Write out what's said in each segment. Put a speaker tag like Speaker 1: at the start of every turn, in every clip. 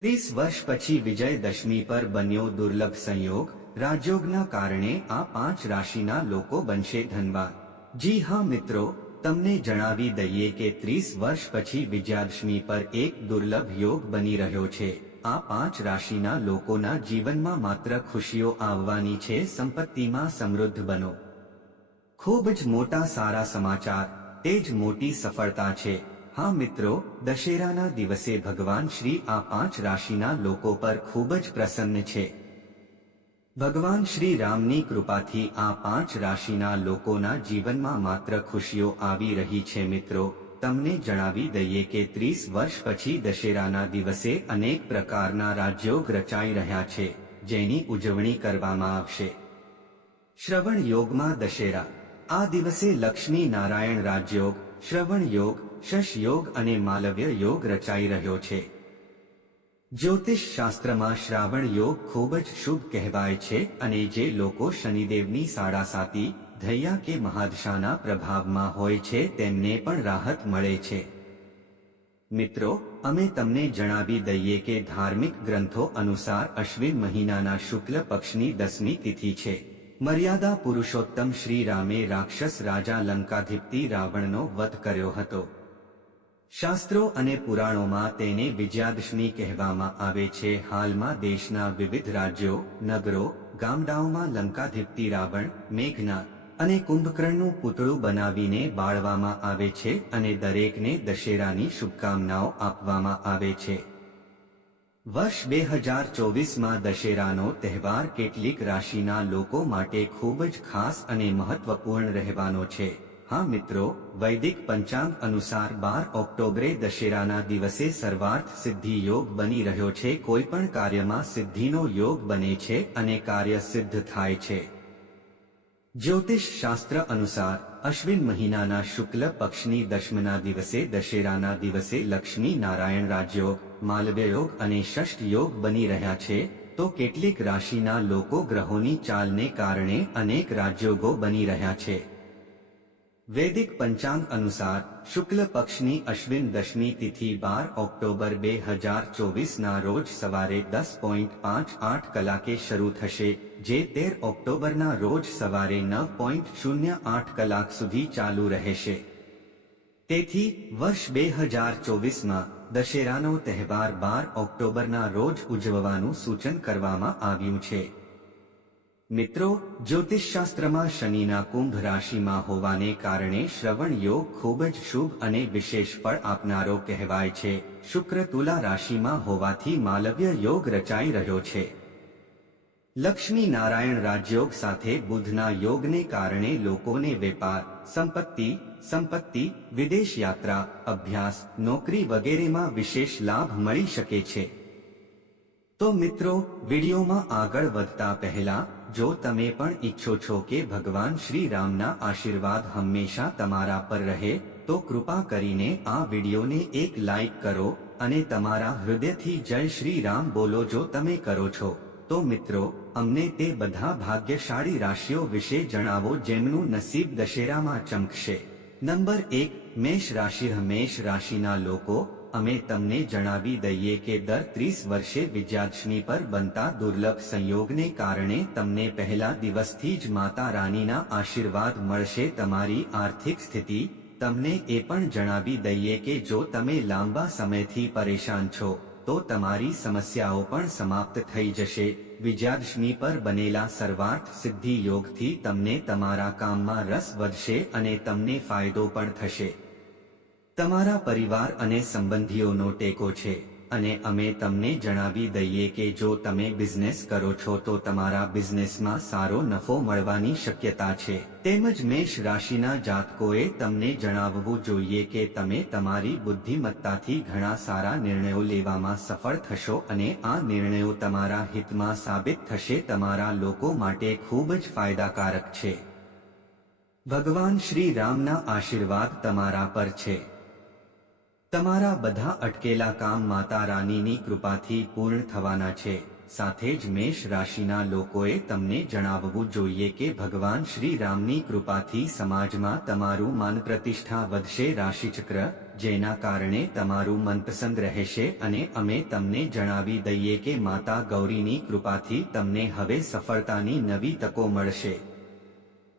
Speaker 1: ત્રીસ વર્ષ પછી વિજયદશમી પર બન્યો દુર્લભ સંયોગ. રાજયોગના કારણે આ પાંચ રાશિના લોકો બનશે ધનવાન. જી હા મિત્રો, તમને જણાવી દઈએ કે ત્રીસ વર્ષ પછી વિજયાદશમી પર એક દુર્લભ યોગ બની રહ્યો છે. આ પાંચ રાશિના લોકોના જીવનમાં માત્ર ખુશીઓ આવવાની છે, સંપત્તિમાં સમૃદ્ધ બનો. ખૂબ જ મોટા સારા સમાચાર. તે જ મોટી સફળતા છે. હા મિત્રો, દશેરાના દિવસે ભગવાન શ્રી આ પાંચ રાશિના લોકો પર ખૂબ જ પ્રસન્ન છે. ભગવાન શ્રી રામની કૃપાથી આ પાંચ રાશિના લોકોના જીવનમાં માત્ર ખુશીઓ આવી રહી છે મિત્રો. તમને જણાવી દઈએ કે ત્રીસ વર્ષ પછી દશેરાના દિવસે અનેક પ્રકારના રાજયોગ રચાઈ રહ્યા છે, જેની ઉજવણી કરવામાં આવશે. શ્રવણ યોગમાં દશેરા. આ દિવસે લક્ષ્મી નારાયણ રાજયોગ, શ્રવણ યોગ શશ યોગ અને માલવ્ય યોગ રચાઈ રહ્યો છે. જ્યોતિષ શાસ્ત્રમાં શ્રાવણ યોગ ખૂબ જ શુભ કહેવાય છે અને જે લોકો શનિદેવની સાડાસાતી, ધૈયા કે મહાદશાના પ્રભાવમાં હોય છે તેમને પણ રાહત મળે છે. મિત્રો, અમે તમને જણાવી દઈએ કે ધાર્મિક ગ્રંથો અનુસાર અશ્વિન મહિનાના શુક્લ પક્ષની દસમી તિથિ છે. મર્યાદા પુરુષોત્તમ શ્રી રામે રાક્ષસ રાજા લંકાધિપતિ રાવણનો વધ કર્યો હતો. શાસ્ત્રો અને પુરાણોમાં તેને વિજયાદશમી કહેવામાં આવે છે. હાલમાં દેશના વિવિધ રાજ્યો, નગરો, ગામડાઓમાં લંકાધિપતિ રાવણ, મેઘના અને કુંભકર્ણનું પૂતળું બનાવીને બાળવામાં આવે છે અને દરેકને દશેરાની શુભકામનાઓ આપવામાં આવે છે. વર્ષ બે હજાર ચોવીસમાં દશેરાનો તહેવાર કેટલીક રાશિના લોકો માટે ખૂબ જ ખાસ અને મહત્વપૂર્ણ રહેવાનો છે. હા મિત્રો, વૈદિક પંચાંગ અનુસાર બાર ઓક્ટોબરે દશેરાના દિવસે સર્વાર્થ સિદ્ધિ યોગ બની રહ્યો છે. કોઈ પણ કાર્યમાં સિદ્ધિનો યોગ બને છે અને કાર્ય સિદ્ધ થાય છે. જ્યોતિષ શાસ્ત્ર અનુસાર, અશ્વિન મહિનાના શુક્લ પક્ષની દશમના દિવસે દશેરાના દિવસે લક્ષ્મી નારાયણ રાજયોગ માલવ્ય યોગ અને ષષ્ઠ યોગ બની રહ્યા છે. તો કેટલીક રાશિના લોકો ગ્રહોની ચાલને કારણે અનેક રાજયોગો બની રહ્યા છે. વૈદિક પંચાંગ અનુસાર, શુક્લ પક્ષની અશ્વિન દશમી તિથિ બાર ઓક્ટોબર બે હજાર ચોવીસના રોજ સવારે દસ પોઈન્ટ પાંચ આઠ કલાકે શરૂ થશે, જે તેર ઓક્ટોબરના રોજ સવારે નવ પોઈન્ટ શૂન્ય આઠ કલાક સુધી ચાલુ રહેશે. તેથી, વર્ષ બે હજાર ચોવીસમાં દશેરાનો તહેવાર બાર ઓક્ટોબરના રોજ ઉજવવાનું સૂચન કરવામાં આવ્યું છે. મિત્રો, જ્યોતિષશાસ્ત્રમાં શનિના કુંભ રાશિમાં હોવાને કારણે શ્રવણ યોગ ખૂબ જ શુભ અને વિશેષ ફળ આપનારો કહેવાય છે. શુક્ર તુલા રાશિમાં હોવાથી માલવ્ય યોગ રચાઈ રહ્યો છે. લક્ષ્મી નારાયણ રાજયોગ સાથે બુધના યોગને કારણે લોકોને વેપાર, સંપત્તિ સંપત્તિ, વિદેશ યાત્રા, અભ્યાસ, નોકરી વગેરેમાં વિશેષ લાભ મળી શકે છે. તો મિત્રો, વિડીયોમાં આગળ વધતા પહેલા જો તમે પણ ઈચ્છો છો કે ભગવાન શ્રી રામના આશીર્વાદ હંમેશા તમારા પર રહે, તો કૃપા કરીને આ વિડીયોને એક લાઈક કરો અને તમારા હૃદયથી જય શ્રી રામ બોલો જો તમે કરો છો. તો મિત્રો, અમને તે બધા ભાગ્યશાળી રાશિઓ વિશે જણાવો જેમનું નસીબ દશેરામાં ચમકશે. નંબર એક, મેષ રાશિ મેષ રાશિના લોકો અમે તમને જણાવી દઈએ કે દર ત્રીસ વર્ષે વિજયાદશમી પર બનતા દુર્લભ સંયોગને કારણે તમને પહેલા દિવસથી જ માતા રાનીના આશીર્વાદ મળશે. તમારી આર્થિક સ્થિતિ, તમને એ પણ જણાવી દઈએ કે જો તમે લાંબા સમયથી પરેશાન છો, તો તમારી સમસ્યાઓ પણ સમાપ્ત થઈ જશે. વિજયાદશમી પર બનેલા સર્વાર્થ સિદ્ધિ યોગથી તમને તમારા કામમાં રસ વધશે અને તમને ફાયદો પણ થશે. તમારા પરિવાર અને સંબંધીઓનો ટેકો છે, અને અમે તમને જણાવી દઈએ કે જો તમે બિઝનેસ કરો છો તો તમારા બિઝનેસમાં સારો નફો મળવાની શક્યતા છે. તેમજ મેષ રાશિના જાતકોએ તમને જણાવવું જોઈએ કે તમે તમારી બુદ્ધિમત્તાથી ઘણા સારા નિર્ણયો લેવામાં સફળ થશો અને આ નિર્ણયો તમારા હિતમાં સાબિત થશે. તમારા લોકો માટે ખૂબ જ ફાયદાકારક છે. ભગવાન શ્રી રામના આશીર્વાદ તમારા પર છે. તમારા બધા અટકેલા કામ માતા રાનીની કૃપાથી પૂર્ણ થવાના છે. સાથે જ મેષ રાશિના લોકોએ તમને જણાવવું જોઈએ કે ભગવાન શ્રી રામની કૃપાથી સમાજમાં તમારું માન પ્રતિષ્ઠા વધશે રાશિચક્ર, જેના કારણે તમારું મનપસંદ રહેશે અને અમે તમને જણાવી દઈએ કે માતા ગૌરીની કૃપાથી તમને હવે સફળતાની નવી તકો મળશે.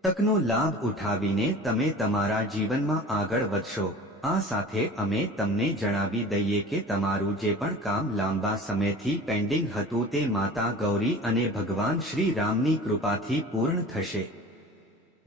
Speaker 1: તકનો લાભ ઉઠાવીને તમે તમારા જીવનમાં આગળ વધશો. આ સાથે અમે તમને જણાવી દઈએ કે તમારું જે પણ કામ લાંબા સમયથી પેન્ડિંગ હતું તે માતા ગૌરી અને ભગવાન શ્રી રામની કૃપાથી પૂર્ણ થશે.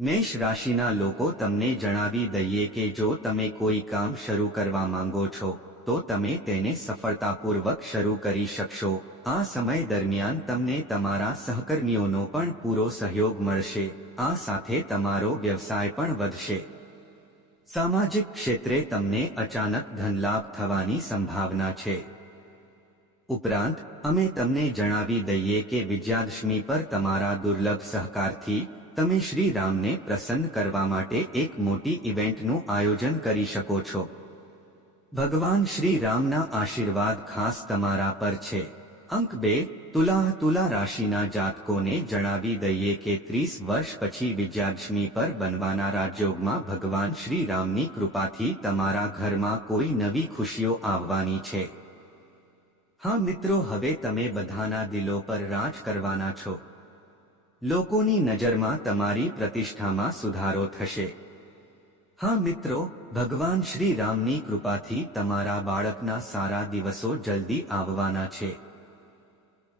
Speaker 1: મેષ રાશિના લોકો તમને જણાવી દઈએ કે જો તમે કોઈ કામ શરૂ કરવા માંગો છો, તો તમે તેને સફળતાપૂર્વક શરૂ કરી શકશો. આ સમય દરમિયાન તમને તમારા સહકર્મીઓનો પણ પૂરો સહયોગ મળશે. આ સાથે તમારો વ્યવસાય પણ વધશે. સામાજિક ક્ષેત્રે તમને અચાનક ધનલાભ થવાની સંભાવના છે. ઉપરાંત, અમે તમને જણાવી દઈએ કે વિજયાદશમી પર તમારા દુર્લભ સહકારથી તમે શ્રી રામને પ્રસન્ન કરવા માટે એક મોટી ઇવેન્ટનું આયોજન કરી શકો છો. ભગવાન શ્રી રામના આશીર્વાદ ખાસ તમારા પર છે. અંક બે, તુલા તુલા રાશિના જાતકોને જણાવી દઈએ કે ત્રીસ વર્ષ પછી વિજયાદશમી પર બનવાના રાજયોગમાં ભગવાન શ્રી રામની કૃપાથી તમારા ઘરમાં કોઈ નવી ખુશીઓ આવવાની છે. હા મિત્રો, હવે તમે બધાના દિલો પર રાજ કરવાના છો. લોકોની નજરમાં તમારી પ્રતિષ્ઠામાં સુધારો થશે. હા મિત્રો, ભગવાન શ્રી રામની કૃપાથી તમારા બાળકના સારા દિવસો જલ્દી આવવાના છે.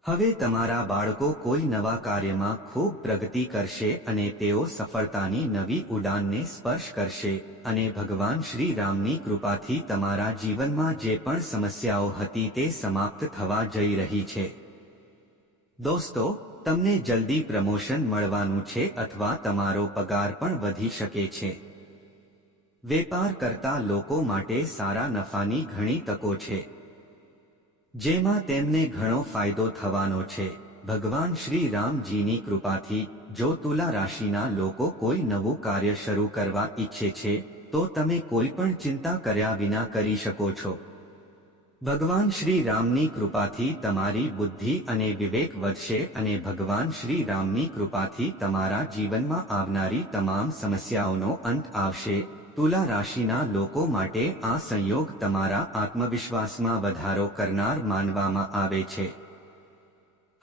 Speaker 1: હવે તમારા બાળકો કોઈ નવા કાર્યમાં ખૂબ પ્રગતિ કરશે અને તેઓ સફળતાની નવી ઉડાનને સ્પર્શ કરશે અને ભગવાન શ્રી રામની કૃપાથી તમારા જીવનમાં જે પણ સમસ્યાઓ હતી તે સમાપ્ત થવા જઈ રહી છે. દોસ્તો, તમને જલ્દી પ્રમોશન મળવાનું છે અથવા તમારો પગાર પણ વધી શકે છે. વેપાર કરતા લોકો માટે સારા નફાની ઘણી તકો છે. જેમાં તેમને ઘણો ફાયદો થવાનો છે. ભગવાન શ્રી રામજીની કૃપાથી, જો તુલા રાશિના લોકો કોઈ નવું કાર્ય શરૂ કરવા ઈચ્છે છે, તો તમે કોઈ પણ ચિંતા કર્યા વિના કરી શકો છો. ભગવાન શ્રી રામની કૃપાથી તમારી બુદ્ધિ અને વિવેક વધશે અને ભગવાન શ્રી રામની કૃપાથી તમારા જીવનમાં આવનારી તમામ સમસ્યાઓનો અંત આવશે. તુલા રાશિના લોકો માટે આ સંયોગ તમારા આત્મવિશ્વાસમાં વધારો કરનાર માનવામાં આવે છે.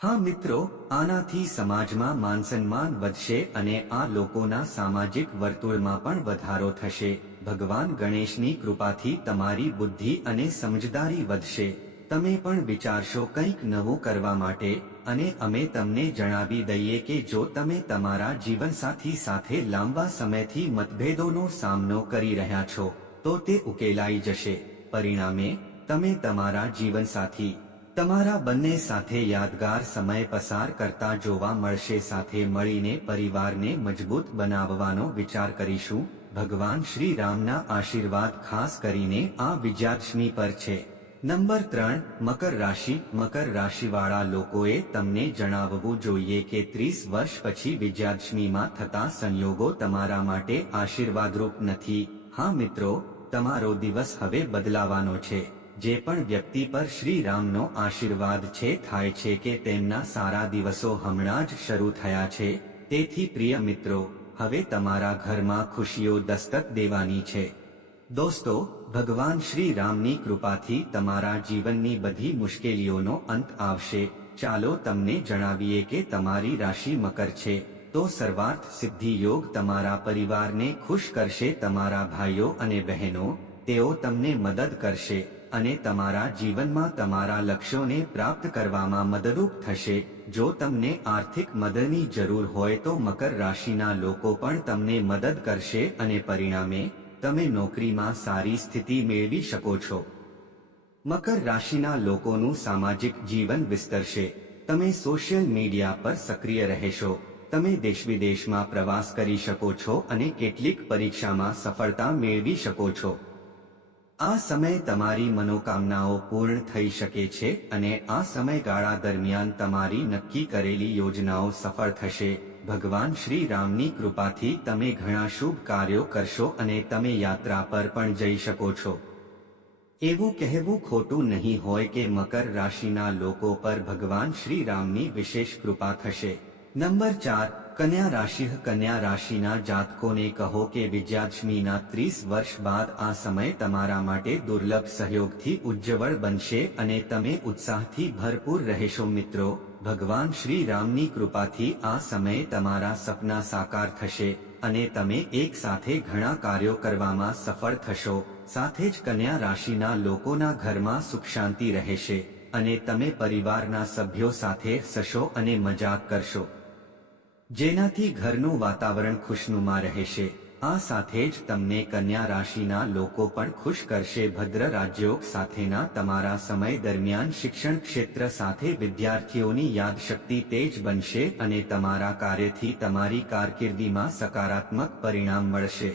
Speaker 1: હા મિત્રો, આનાથી સમાજમાં માનસન્માન વધશે અને આ લોકોના સામાજિક વર્તુળમાં પણ વધારો થશે. ભગવાન ગણેશની કૃપાથી તમારી બુદ્ધિ અને સમજદારી વધશે. તમે પણ વિચારશો કંઈક નવું કરવા માટે, અને અમે તમને જણાવી દઈએ કે જો તમે તમારા જીવનસાથી સાથે લાંબા સમયથી મતભેદોનો સામનો કરી રહ્યા છો, તો તે ઉકેલાઈ જશે. પરિણામે, તમે તમારા જીવનસાથી, તમારા બંને સાથે યાદગાર સમય પસાર કરતા જોવા મળશે. સાથે મળીને પરિવારને મજબૂત બનાવવાનો વિચાર કરીશું. ભગવાન શ્રી રામના આશીર્વાદ ખાસ કરીને આ વિજયાદશમી પર છે. નંબર ત્રણ, મકર રાશિ. મકર રાશિવાળા લોકોએ તમને જણાવવું જોઈએ કે ત્રીસ વર્ષ પછી વિજયાદશમીમાં થતા સંયોગો તમારા માટે આશીર્વાદરૂપ નથી. હા મિત્રો, તમારો દિવસ હવે બદલાવાનો છે. જે પણ વ્યક્તિ પર શ્રી રામનો આશીર્વાદ છે, થાય છે કે તેમના સારા દિવસો હમણાં જ શરૂ થયા છે. તેથી પ્રિય મિત્રો, હવે તમારા ઘરમાં ખુશીઓ દસ્તક દેવાની છે. દોસ્તો, ભગવાન શ્રી રામની કૃપાથી તમારા જીવનની બધી મુશ્કેલીઓનો અંત આવશે. ચાલો તમને જણાવીએ કે તમારી રાશિ મકર છે. તો સર્વાર્થ સિદ્ધિ યોગ તમારા પરિવારને ખુશ કરશે, તમારા ભાઈઓ અને બહેનો, તેઓ તમને મદદ કરશે અને તમારા જીવનમાં તમારા લક્ષ્યોને પ્રાપ્ત કરવામાં મદદરૂપ થશે. જો તમને આર્થિક મદદની જરૂર હોય તો મકર રાશિના લોકો પણ તમને મદદ કરશે અને પરિણામે તમે નોકરીમાં સારી સ્થિતિ મેળવી શકો છો. મકર રાશિના લોકોનું સામાજિક જીવન વિસ્તરશે. તમે સોશિયલ મીડિયા પર સક્રિય રહેશો. તમે દેશ વિદેશમાં પ્રવાસ કરી શકો છો અને કેટલીક પરીક્ષામાં સફળતા મેળવી શકો છો. આ સમય તમારી મનોકામનાઓ પૂર્ણ થઈ શકે છે અને આ સમયગાળા દરમિયાન તમારી નક્કી કરેલી યોજનાઓ સફળ થશે. ભગવાન શ્રી રામની કૃપાથી તમે ઘણા શુભ કાર્યો કરશો અને તમે યાત્રા પર પણ જઈ શકો છો. એવું કહેવું ખોટું નહીં હોય કે મકર રાશિના લોકો પર ભગવાન શ્રી રામની વિશેષ કૃપા થશે. નંબર ચાર, કન્યા રાશિ, કન્યા રાશિના જાતકોને કહો કે વિજયાદશમીના ત્રીસ વર્ષ બાદ આ સમય તમારા માટે દુર્લભ સહયોગથી ઉજ્જવળ બનશે અને તમે ઉત્સાહથી ભરપૂર રહેશો મિત્રો. ભગવાન શ્રી રામની કૃપાથી આ સમય તમારા સપના સાકાર થશે અને તમે એક સાથે ઘણા કાર્યો કરવામાં સફળ થશો. સાથે જ કન્યા રાશિના લોકોના ઘરમાં સુખ શાંતિ રહેશે અને તમે પરિવારના સભ્યો સાથે હસશો અને મજાક કરશો. જેનાથી ઘરનું વાતાવરણ ખુશનુમા રહેશે. આ સાથે જ તમને કન્યા રાશિના લોકો પણ ખુશ કરશે. ભદ્ર રાજયોગ સાથેના તમારા સમય દરમિયાન શિક્ષણ ક્ષેત્ર સાથે વિદ્યાર્થીઓની યાદશક્તિ તેજ બનશે અને તમારા કાર્યથી તમારી કારકિર્દીમાં સકારાત્મક પરિણામ મળશે.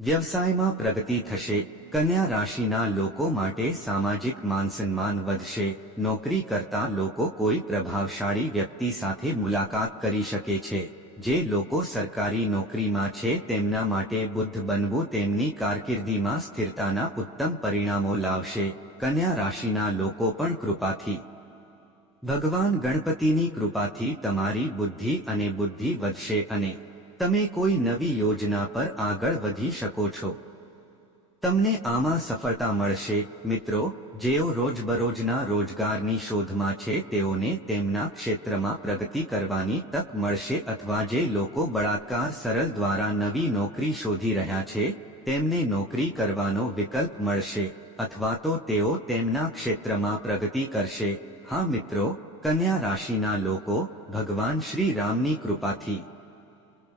Speaker 1: વ્યવસાયમાં પ્રગતિ થશે. કન્યા રાશિના લોકો માટે સામાજિક માનસન્માન વધશે. નોકરી કરતા લોકો કોઈ પ્રભાવશાળી વ્યક્તિ સાથે મુલાકાત કરી શકે છે. જે લોકો સરકારી નોકરીમાં છે તેમના માટે બુદ્ધ બનવું તેમની કારકિર્દીમાં સ્થિરતાના ઉત્તમ પરિણામો લાવશે. કન્યા રાશિના લોકો પણ કૃપાથી. ભગવાન ગણપતિની કૃપાથી તમારી બુદ્ધિ અને બુદ્ધિ વધશે અને તમે કોઈ નવી યોજના પર આગળ વધી શકો છો. તમને આમાં સફળતા મળશે. મિત્રો, જેઓ રોજબરોજના રોજગારની શોધમાં છે, તેઓને તેમના ક્ષેત્રમાં પ્રગતિ કરવાની તક મળશે અથવા જે લોકો બળાત્કાર સરળ દ્વારા નવી નોકરી શોધી રહ્યા છે, તેમને નોકરી કરવાનો વિકલ્પ મળશે અથવા તો તેઓ તેમના ક્ષેત્રમાં પ્રગતિ કરશે. હા મિત્રો, કન્યા રાશિના લોકો ભગવાન શ્રી રામની કૃપાથી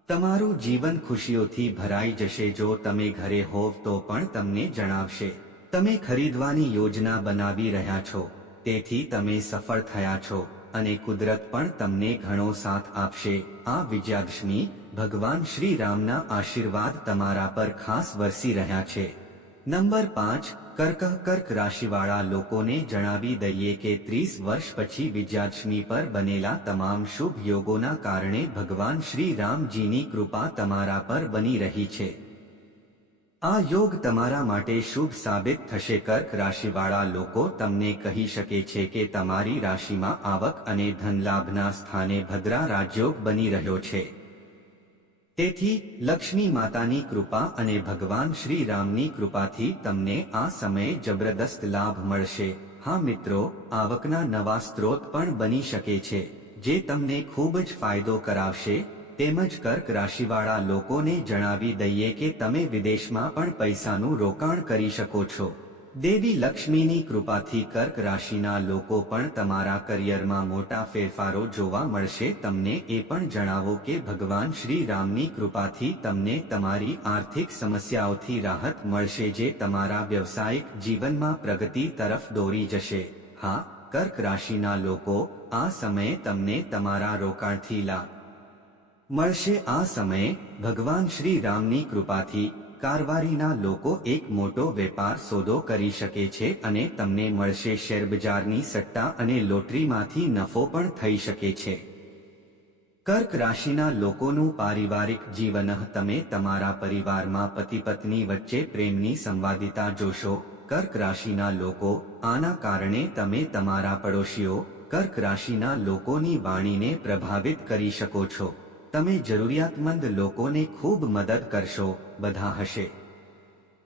Speaker 1: તમારું જીવન ખુશીઓથી ભરાઈ જશે. જો તમે ઘરે હોવ તો પણ તમને જણાવશે. તમે ખરીદવાની યોજના બનાવી રહ્યા છો. તેથી તમે સફળ થયા છો અને કુદરત પણ તમને ઘણો સાથ આપશે. આ વિજયાદશમી ભગવાન શ્રી રામના આશીર્વાદ તમારા પર ખાસ વરસી રહ્યા છે. નંબર પાંચ કર્ક કર્ક રાશિવાળા લોકોને જણાવી દઈએ કે ત્રીસ વર્ષ પછી વિજયાદશમી પર બનેલા તમામ શુભ યોગોના કારણે ભગવાન શ્રી રામજીની કૃપા તમારા પર બની રહી છે. આ યોગ તમારા માટે શુભ સાબિત થશે. કર્ક રાશિવાળા લોકો તમને કહી શકે છે કે તમારી રાશિમાં આવક અને ધનલાભના સ્થાને ભદ્રા રાજયોગ બની રહ્યો છે. તેથી લક્ષ્મી માતાની કૃપા અને ભગવાન શ્રી રામની કૃપાથી તમને આ સમયે જબરદસ્ત લાભ મળશે. હા મિત્રો, આવકના નવા સ્ત્રોત પણ બની શકે છે, જે તમને ખૂબ જ ફાયદો કરાવશે. તેમજ કર્ક રાશિવાળા લોકોને જણાવી દઈએ કે તમે વિદેશમાં પણ પૈસાનું રોકાણ કરી શકો છો. દેવી લક્ષ્મીની કૃપાથી કર્ક રાશિના લોકો પણ તમારા કરિયરમાં મોટા ફેરફારો જોવા મળશે. તમને એ પણ જણાવો કે ભગવાન શ્રી રામની કૃપાથી તમને તમારી આર્થિક સમસ્યાઓથી રાહત મળશે જે તમારા વ્યવસાયિક જીવનમાં પ્રગતિ તરફ દોરી જશે. હા, કર્ક રાશિના લોકો, આ સમયે તમને તમારા રોકાણથી લાભ મળશે. આ સમયે ભગવાન શ્રી રામની કૃપાથી કારવારીના લોકો એક મોટો વેપાર સોદો કરી શકે છે અને તમને મળશે શેરબજારની સટ્ટા અને લોટરીમાંથી નફો પણ થઈ શકે છે. કર્ક રાશિના લોકોનું પારિવારિક જીવન, તમે તમારા પરિવારમાં પતિ પત્ની વચ્ચે પ્રેમની સંવાદિતા જોશો. કર્ક રાશિના લોકો, આના કારણે તમે તમારા પડોશીઓ કર્ક રાશિના લોકોની વાણીને પ્રભાવિત કરી શકો છો. તમે જરૂરિયાતમંદ લોકોને ખૂબ મદદ કરશો, બધા હશે.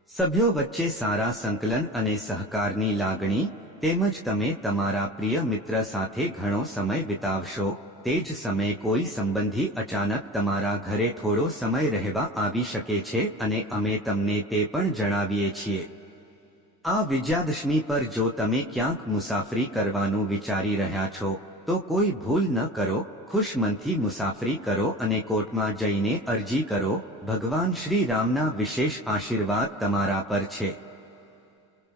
Speaker 1: સભ્યો વચ્ચે સારા સંકલન અને સહકારની લાગણી, તેમજ તમે તમારા પ્રિય મિત્ર સાથે ઘણો સમય વિતાવશો, તે જ સમયે કોઈ સંબંધી અચાનક તમારા ઘરે થોડો સમય રહેવા આવી શકે છે અને અમે તમને તે પણ જણાવીએ છીએ. આ વિજયાદશમી પર જો તમે ક્યાંક મુસાફરી કરવાનું વિચારી રહ્યા છો, તો કોઈ ભૂલ ન કરો ખુશ મનથી મુસાફરી કરો અને કોર્ટમાં જઈને અરજી કરો. ભગવાન શ્રી રામના વિશેષ આશીર્વાદ તમારા પર છે.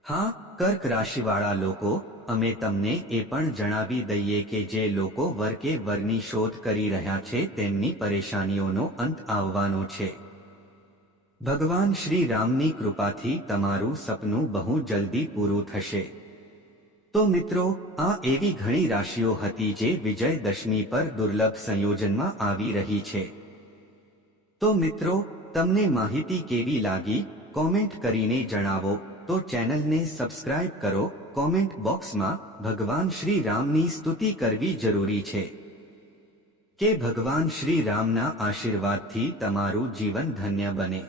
Speaker 1: હા, કર્ક રાશિવાળા લોકો, અમે તમને એ પણ જણાવી દઈએ કે જે લોકો વર્કે વરની શોધ કરી રહ્યા છે તેમની પરેશાનીઓનો અંત આવવાનો છે. ભગવાન શ્રી રામની કૃપાથી તમારું સપનું બહુ જલ્દી પૂરું થશે. તો મિત્રો, આ એવી ઘણી રાશિઓ હતી જે વિજયદશમી પર દુર્લભ સંયોજનમાં આવી રહી છે. તો મિત્રો, તમને માહિતી કેવી લાગી? કોમેન્ટ કરીને જણાવો. તો ચેનલને સબસ્ક્રાઇબ કરો. કોમેન્ટ બોક્સમાં, ભગવાન શ્રી રામની સ્તુતિ કરવી જરૂરી છે. કે ભગવાન શ્રી રામના આશીર્વાદથી તમારું જીવન ધન્ય બને.